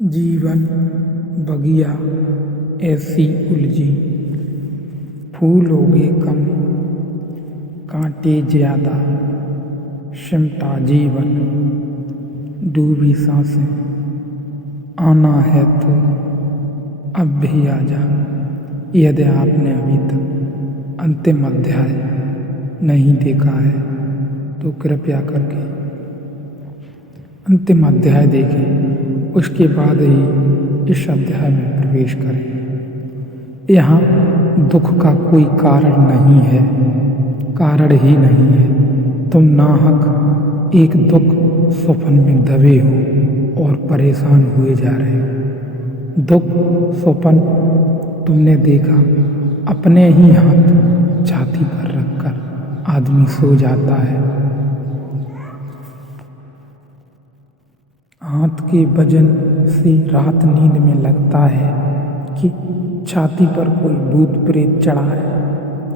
जीवन बगिया ऐसी उलझी, फूलोगे कम कांटे ज्यादा, सिमटा जीवन डूबी सांसें, आना है तो अब भी आजा। यदि आपने अभी तक अंतिम अध्याय नहीं देखा है तो कृपया करके अंतिम अध्याय देखें, उसके बाद ही इस अध्याय में प्रवेश करें। यहाँ दुख का कोई कारण नहीं है, कारण ही नहीं है। तुम नाहक एक दुख स्वप्न में दबे हो और परेशान हुए जा रहे हो। दुख स्वप्न तुमने देखा, अपने ही हाथ छाती पर रखकर आदमी सो जाता है। हाथ के वजन से रात नींद में लगता है कि छाती पर कोई भूत प्रेत चढ़ा है।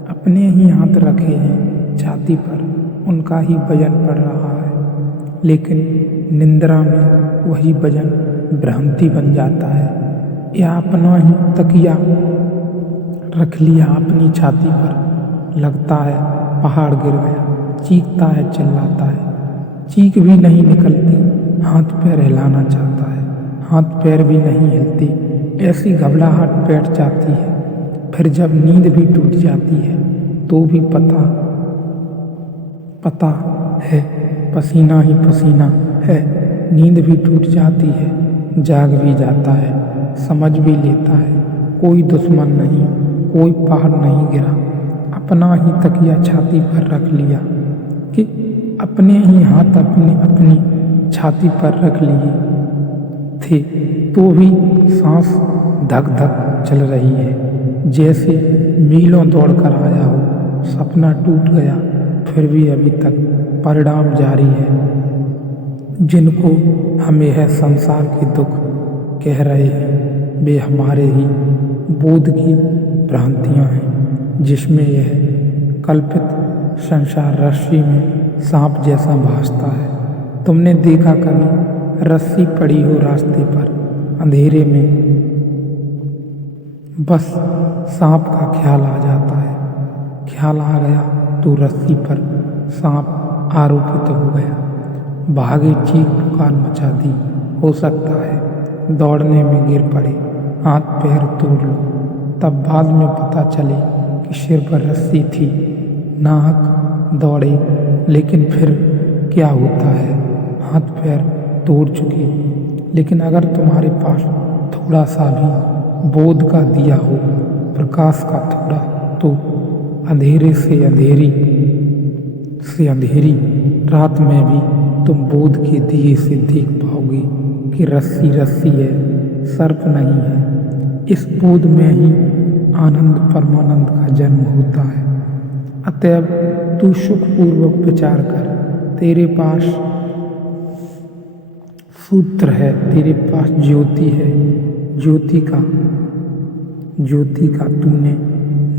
अपने ही हाथ रखे हैं छाती पर, उनका ही वजन पड़ रहा है, लेकिन निंद्रा में वही वजन भ्रांति बन जाता है। या अपना ही तकिया रख लिया अपनी छाती पर, लगता है पहाड़ गिर गया, चीखता है, चिल्लाता है, चीख भी नहीं निकलती, हाथ पैर हिलाना चाहता है, हाथ पैर भी नहीं हिलते, ऐसी घबराहट बैठ जाती है। फिर जब नींद भी टूट जाती है तो भी पता है पसीना ही पसीना है। नींद भी टूट जाती है, जाग भी जाता है, समझ भी लेता है कोई दुश्मन नहीं, कोई पहाड़ नहीं गिरा। अपना ही तकिया छाती पर रख लिया कि अपने ही हाथ अपनी छाती पर रख लिए थे, तो भी सांस धक धक चल रही है, जैसे मीलों दौड़ कर आया हो। सपना टूट गया, फिर भी अभी तक परिणाम जारी है। जिनको हम यह संसार के दुख कह रहे हैं, वे हमारे ही बोध की भ्रांतियाँ हैं, जिसमें यह कल्पित संसार रस्सी में सांप जैसा भासता है। तुमने देखा कभी रस्सी पड़ी हो रास्ते पर अंधेरे में, बस सांप का ख्याल आ जाता है, ख्याल आ गया तो रस्सी पर सांप आरोपित हो गया, भागे, चीख पुकार मचा दी। हो सकता है दौड़ने में गिर पड़े, हाथ पैर तोड़ लो, तब बाद में पता चले कि सिर पर रस्सी थी। नाहक दौड़े, लेकिन फिर क्या होता है, हाथ पैर तोड़ चुके। लेकिन अगर तुम्हारे पास थोड़ा सा भी बोध का दिया हो, प्रकाश का थोड़ा, तो अंधेरे से अंधेरी रात में भी तुम बोध के दिए से देख पाओगे कि रस्सी रस्सी है, सर्प नहीं है। इस बोध में ही आनंद परमानंद का जन्म होता है। अतएव तू सुखपूर्वक विचार कर, तेरे पास सूत्र है, तेरे पास ज्योति है, ज्योति का तूने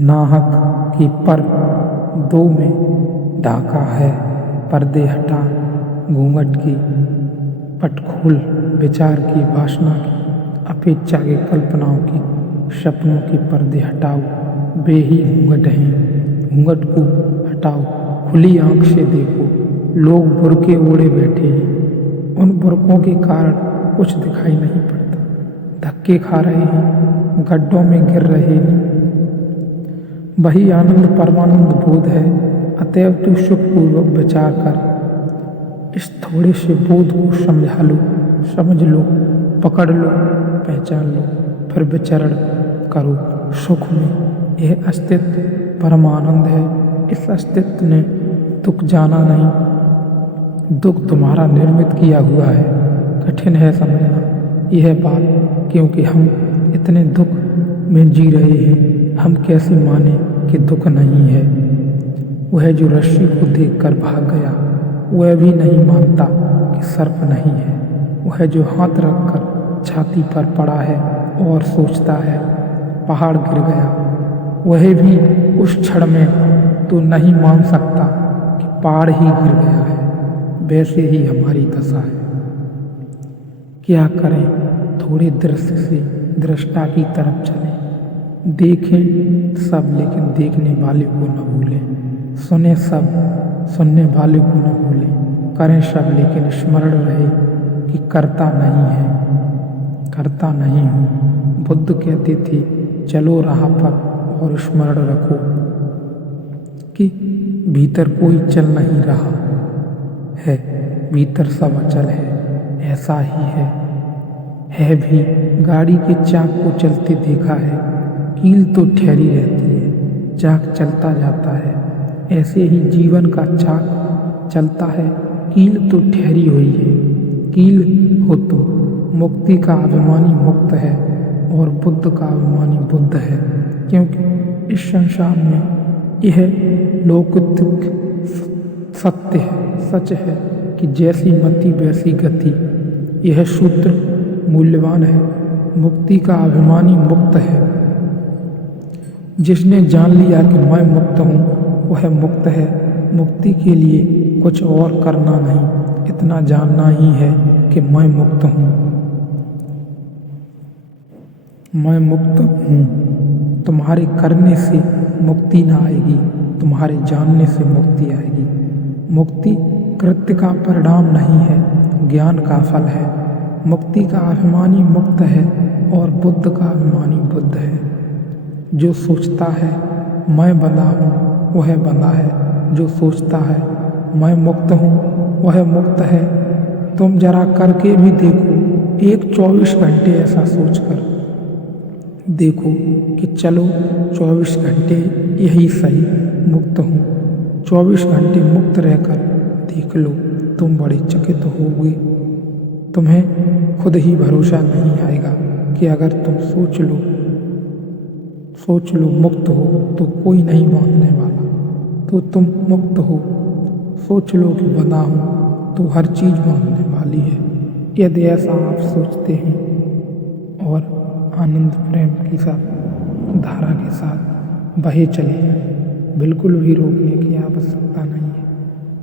नाहक की पर दो में ढाका है। पर्दे हटा, घूंघट की पट खोल, विचार की, वासना की, अपेक्षा की, कल्पनाओं की, सपनों की पर्दे हटाओ। वे ही घूंघट हैं, घूंघट को हटाओ, खुली आंख से देखो। लोग बुर्के ओढ़े बैठे हैं, उन बुर्कों के कारण कुछ दिखाई नहीं पड़ता, धक्के खा रहे हैं, गड्ढों में गिर रहे हैं। वही आनंद परमानंद बोध है। अतएव तू सुखपूर्वक विचार कर, इस थोड़े से बोध को समझ लो, पकड़ लो, पहचान लो, फिर विचरण करो सुख में। यह अस्तित्व परमानंद है। इस अस्तित्व ने दुख जाना नहीं, दुख तुम्हारा निर्मित किया हुआ है। कठिन है समझना यह बात, क्योंकि हम इतने दुख में जी रहे हैं। हम कैसे माने कि दुख नहीं है। वह जो रस्सी को देखकर भाग गया, वह भी नहीं मानता कि सर्प नहीं है। वह जो हाथ रखकर छाती पर पड़ा है और सोचता है पहाड़ गिर गया, वह भी उस क्षण में तो नहीं मान सकता कि पहाड़ ही गिर गया है। वैसे ही हमारी दशा है। क्या करें, थोड़े दृश्य से दृष्टा की तरफ चलें। देखें सब लेकिन देखने वाले को न भूलें। सुने सब सुनने वाले को न भूलें। करें सब लेकिन स्मरण रहे कि करता नहीं है, करता नहीं हूँ। बुद्ध कहते थे चलो राह पर और स्मरण रखो कि भीतर कोई चल नहीं रहा है, भीतर सब अचल है। ऐसा ही है भी। गाड़ी के चाक को चलते देखा है, कील तो ठहरी रहती है, चाक चलता जाता है। ऐसे ही जीवन का चाक चलता है, कील तो ठहरी हुई है। कील हो तो मुक्ति का अभिमानी मुक्त है और बुद्ध का अभिमानी बुद्ध है, क्योंकि इस संसार में यह लौकिक सत्य है, सच है कि जैसी मति वैसी गति। यह सूत्र मूल्यवान है। मुक्ति का अभिमानी मुक्त है। जिसने जान लिया कि मैं मुक्त हूँ वह मुक्त है। मुक्ति के लिए कुछ और करना नहीं, इतना जानना ही है कि मैं मुक्त हूँ। मैं मुक्त हूँ। तुम्हारे करने से मुक्ति ना आएगी, तुम्हारे जानने से मुक्ति आएगी। मुक्ति कृत्य का परिणाम नहीं है, ज्ञान का फल है। मुक्ति का अभिमानी मुक्त है और बुद्ध का अभिमानी बुद्ध है। जो सोचता है मैं बंधा हूँ वह बंधा है, जो सोचता है मैं मुक्त हूँ वह मुक्त है। तुम जरा करके भी देखो, एक 24 घंटे ऐसा सोचकर देखो कि चलो 24 घंटे यही सही, मुक्त हूँ। 24 घंटे मुक्त रहकर देख लो, तुम बड़े चकित होगे। तुम्हें खुद ही भरोसा नहीं आएगा कि अगर तुम सोच लो मुक्त हो तो कोई नहीं बांधने वाला, तो तुम मुक्त हो। सोच लो कि बंधा हूँ तो हर चीज़ बांधने वाली है। यदि ऐसा आप सोचते हैं और आनंद प्रेम के साथ धारा के साथ बहे चले, बिल्कुल भी रोकने की आवश्यकता नहीं है,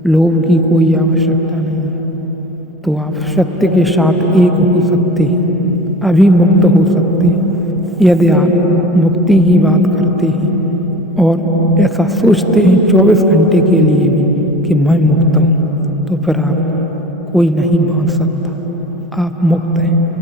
लोभ की कोई आवश्यकता नहीं है, तो आप सत्य के साथ एक हो सकते हैं, अभी मुक्त हो सकते हैं। यदि आप मुक्ति की बात करते हैं और ऐसा सोचते हैं 24 घंटे के लिए भी कि मैं मुक्त हूँ, तो फिर आप कोई नहीं बांध सकता। आप मुक्त हैं।